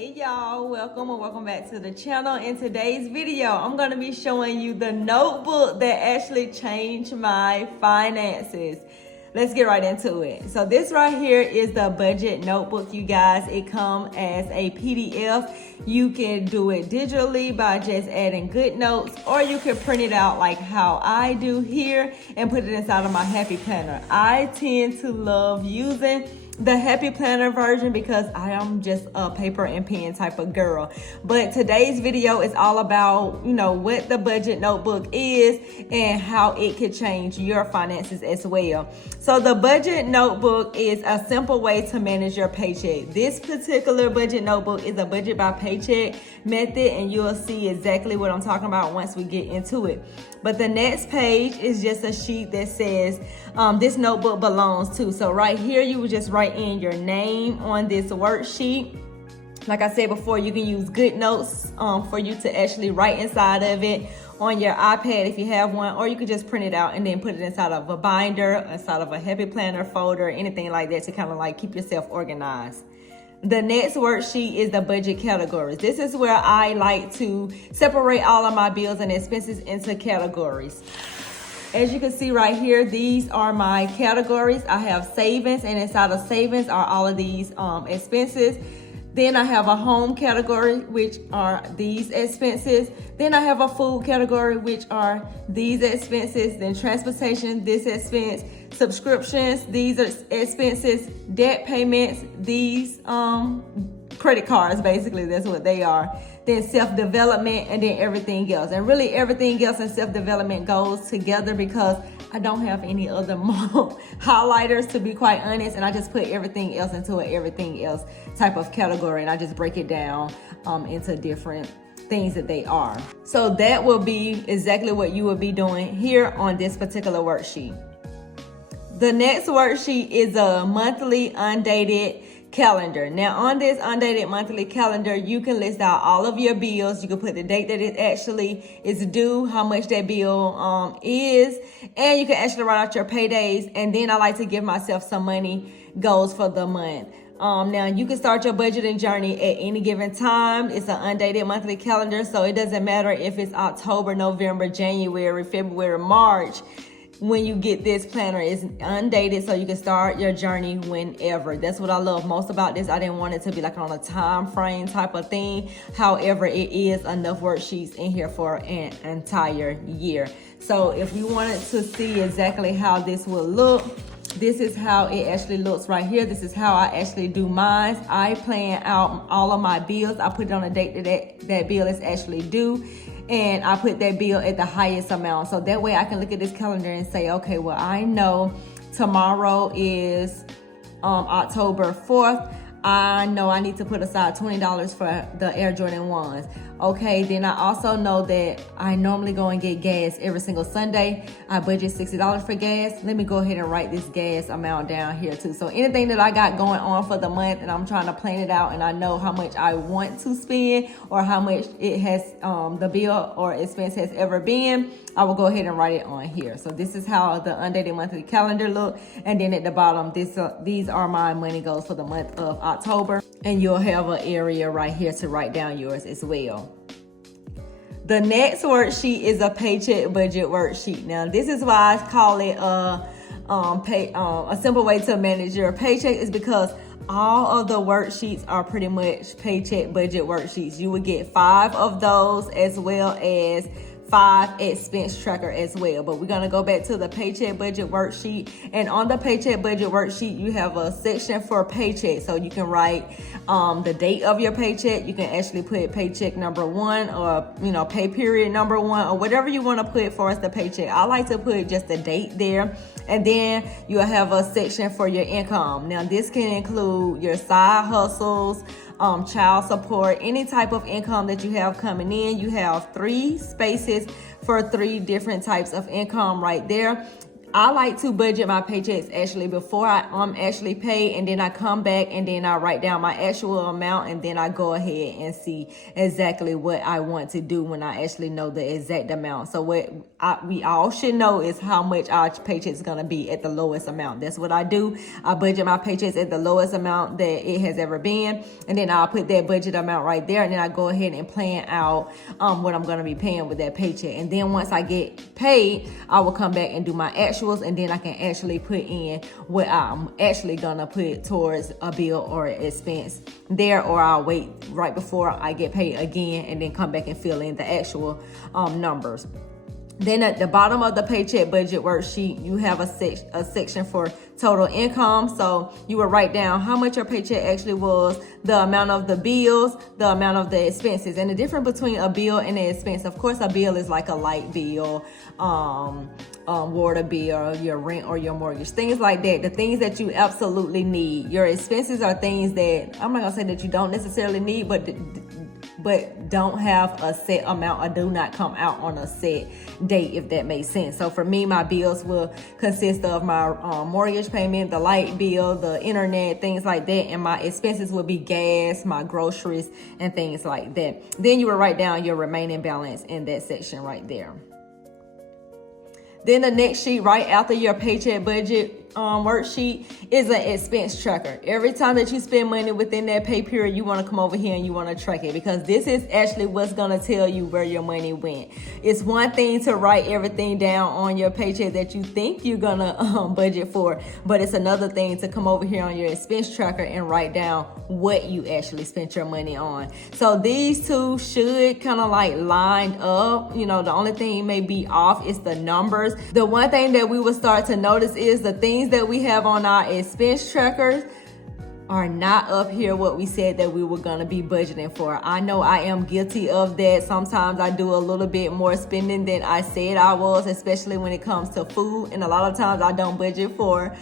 Hey y'all, welcome back to the channel. In today's video, I'm going to be showing you the notebook that actually changed my finances. Let's get right into it. So this right here is the budget notebook, you guys. It comes as a PDF. You can do it digitally by just adding good notes, or you can print it out like how I do here and put it inside of my Happy Planner. I tend to love using the Happy Planner version because I am just a paper and pen type of girl. But today's video is all about, what the budget notebook is and how it could change your finances as well. So the budget notebook is a simple way to manage your paycheck. This particular budget notebook is a budget by paycheck method, and you'll see exactly what I'm talking about once we get into it. But the next page is just a sheet that says this notebook belongs to. So right here, you would just write in your name on this worksheet. Like I said before, you can use good notes for you to actually write inside of it on your iPad if you have one, or you could just print it out and then put it inside of a binder, inside of a Happy Planner folder, anything like that to kind of like keep yourself organized. The next worksheet is the budget categories. This is where I like to separate all of my bills and expenses into categories. As you can see right here, these are my categories. I have savings, and inside of savings are all of these expenses. Then I have a home category, which are these expenses. Then I have a food category, which are these expenses. Then transportation, this expense. Subscriptions, these are expenses. Debt payments, these credit cards, basically, that's what they are. Then self-development, and then everything else. And really everything else and self-development goes together because I don't have any other highlighters, to be quite honest, and I just put everything else into an everything else type of category, and I just break it down into different things that they are. So that will be exactly what you will be doing here on this particular worksheet. The next worksheet is a monthly undated calendar. Now on this undated monthly calendar, you can list out all of your bills. You can put the date that it actually is due, how much that bill is, and you can actually write out your paydays. And then I like to give myself some money goals for the month. Now you can start your budgeting journey at any given time. It's an undated monthly calendar, so it doesn't matter if it's October, November, January, February, March. When you get this planner, it's undated, so you can start your journey whenever. That's what I love most about this. I didn't want it to be like on a time frame type of thing. However, it is enough worksheets in here for an entire year. So if you wanted to see exactly how this will look, this is how it actually looks right here. This is how I actually do mine. I plan out all of my bills. I put it on a date that bill is actually due, and I put that bill at the highest amount. So that way I can look at this calendar and say, okay, well, I know tomorrow is October 4th. I know I need to put aside $20 for the Air Jordan 1s. Okay, then I also know that I normally go and get gas every single Sunday. I budget $60 for gas. Let me go ahead and write this gas amount down here too. So anything that I got going on for the month and I'm trying to plan it out and I know how much I want to spend or how much it has, the bill or expense has ever been, I will go ahead and write it on here. So this is how the undated monthly calendar look. And then at the bottom, these are my money goals for the month of October. And you'll have an area right here to write down yours as well. The next worksheet is a paycheck budget worksheet. Now, this is why I call it a simple way to manage your paycheck, is because all of the worksheets are pretty much paycheck budget worksheets. You would get 5 of those, as well as 5 expense tracker as well. But we're going to go back to the paycheck budget worksheet. And on the paycheck budget worksheet, you have a section for paycheck. So you can write the date of your paycheck. You can actually put paycheck number 1 or, pay period number 1 or whatever you want to put for us the paycheck. I like to put just the date there. And then you'll have a section for your income. Now this can include your side hustles, child support, any type of income that you have coming in. You have 3 spaces for 3 different types of income right there. I like to budget my paychecks actually before I actually pay, and then I come back and then I write down my actual amount, and then I go ahead and see exactly what I want to do when I actually know the exact amount. So what we all should know is how much our paycheck is going to be at the lowest amount. That's what I do. I budget my paychecks at the lowest amount that it has ever been, and then I'll put that budget amount right there, and then I go ahead and plan out what I'm going to be paying with that paycheck. And then once I get paid, I will come back and do my actuals, and then I can actually put in what I'm actually gonna put towards a bill or expense there, or I'll wait right before I get paid again and then come back and fill in the actual numbers. Then at the bottom of the paycheck budget worksheet, you have a section for total income. So you will write down how much your paycheck actually was, the amount of the bills, the amount of the expenses. And the difference between a bill and an expense, of course, a bill is like a light bill, water bill, your rent or your mortgage, things like that, the things that you absolutely need. Your expenses are things that, I'm not gonna say that you don't necessarily need, but don't have a set amount or do not come out on a set date, if that makes sense. So for me, my bills will consist of my mortgage payment, the light bill, the internet, things like that, and my expenses will be gas, my groceries, and things like that. Then you will write down your remaining balance in that section right there. Then the next sheet right after your paycheck budget worksheet is an expense tracker. Every time that you spend money within that pay period, you want to come over here and you want to track it, because this is actually what's going to tell you where your money went. It's one thing to write everything down on your paycheck that you think you're going to budget for, but it's another thing to come over here on your expense tracker and write down what you actually spent your money on. So these two should kind of like line up. You know, the only thing may be off is the numbers. The one thing that we will start to notice is the things that we have on our expense trackers are not up here what we said that we were going to be budgeting for. I know I am guilty of that. Sometimes I do a little bit more spending than I said I was, especially when it comes to food. And a lot of times I don't budget for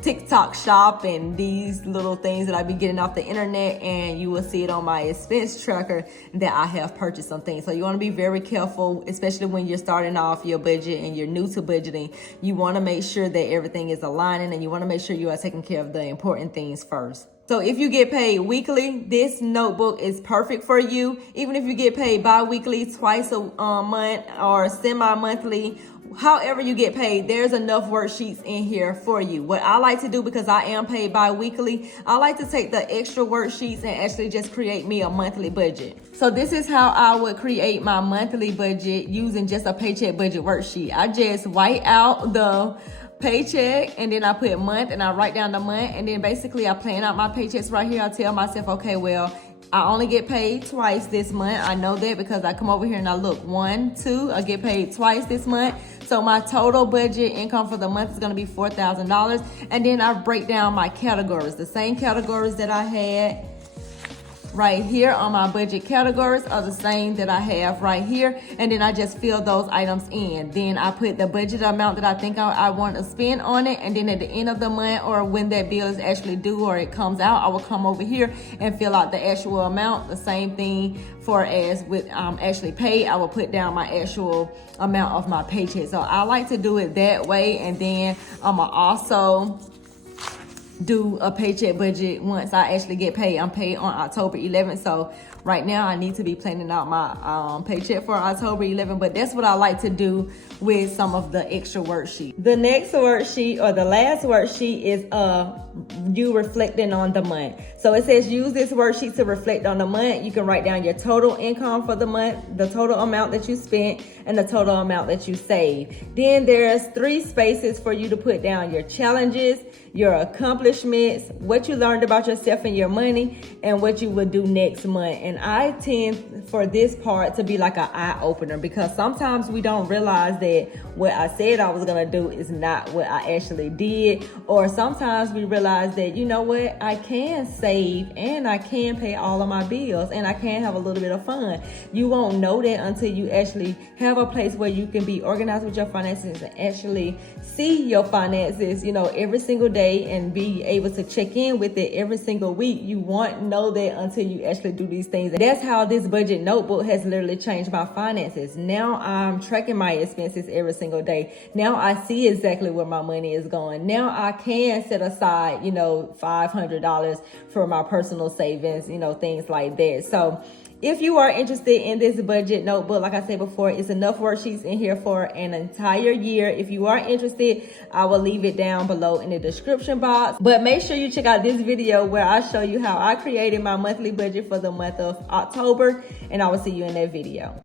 TikTok shop and these little things that I be getting off the internet, and you will see it on my expense tracker that I have purchased some things. So you want to be very careful, especially when you're starting off your budget and you're new to budgeting. You want to make sure that everything is aligning, and you want to make sure you are taking care of the important things first. So if you get paid weekly, this notebook is perfect for you. Even if you get paid bi-weekly, twice a month, or semi-monthly, however you get paid, there's enough worksheets in here for you. What I like to do, because I am paid bi-weekly, I like to take the extra worksheets and actually just create me a monthly budget. So this is how I would create my monthly budget using just a paycheck budget worksheet. I just white out the paycheck, and then I put month, and I write down the month, and then basically I plan out my paychecks right here. I tell myself, okay, well, I only get paid twice this month. I know that because I come over here and I look 1, 2, I get paid twice this month. So my total budget income for the month is going to be $4,000. And then I break down my categories, the same categories that I had right here on my budget categories are the same that I have right here, and then I just fill those items in. Then I put the budget amount that I think I want to spend on it, and then at the end of the month, or when that bill is actually due or it comes out, I will come over here and fill out the actual amount. The same thing for as with actually paid, I will put down my actual amount of my paycheck. So I like to do it that way, and then I'm also do a paycheck budget once I actually get paid. I'm paid on October 11th, so right now I need to be planning out my paycheck for October 11th, but that's what I like to do with some of the extra worksheet. The next worksheet, or the last worksheet, is you reflecting on the month. So it says use this worksheet to reflect on the month. You can write down your total income for the month, the total amount that you spent, and the total amount that you saved. Then there's 3 spaces for you to put down your challenges, your accomplishments, what you learned about yourself and your money, and what you will do next month. And I tend for this part to be like an eye opener, because sometimes we don't realize that what I said I was gonna do is not what I actually did, or sometimes we realize realize that, you know what, I can save and I can pay all of my bills and I can have a little bit of fun. You won't know that until you actually have a place where you can be organized with your finances and actually see your finances, you know, every single day and be able to check in with it every single week. You won't know that until you actually do these things. And that's how this budget notebook has literally changed my finances. Now I'm tracking my expenses every single day. Now I see exactly where my money is going. Now I can set aside, you know, $500 for my personal savings, you know, things like that. So if you are interested in this budget notebook, like I said before, it's enough worksheets in here for an entire year. If you are interested, I will leave it down below in the description box. But make sure you check out this video where I show you how I created my monthly budget for the month of October, and I will see you in that video.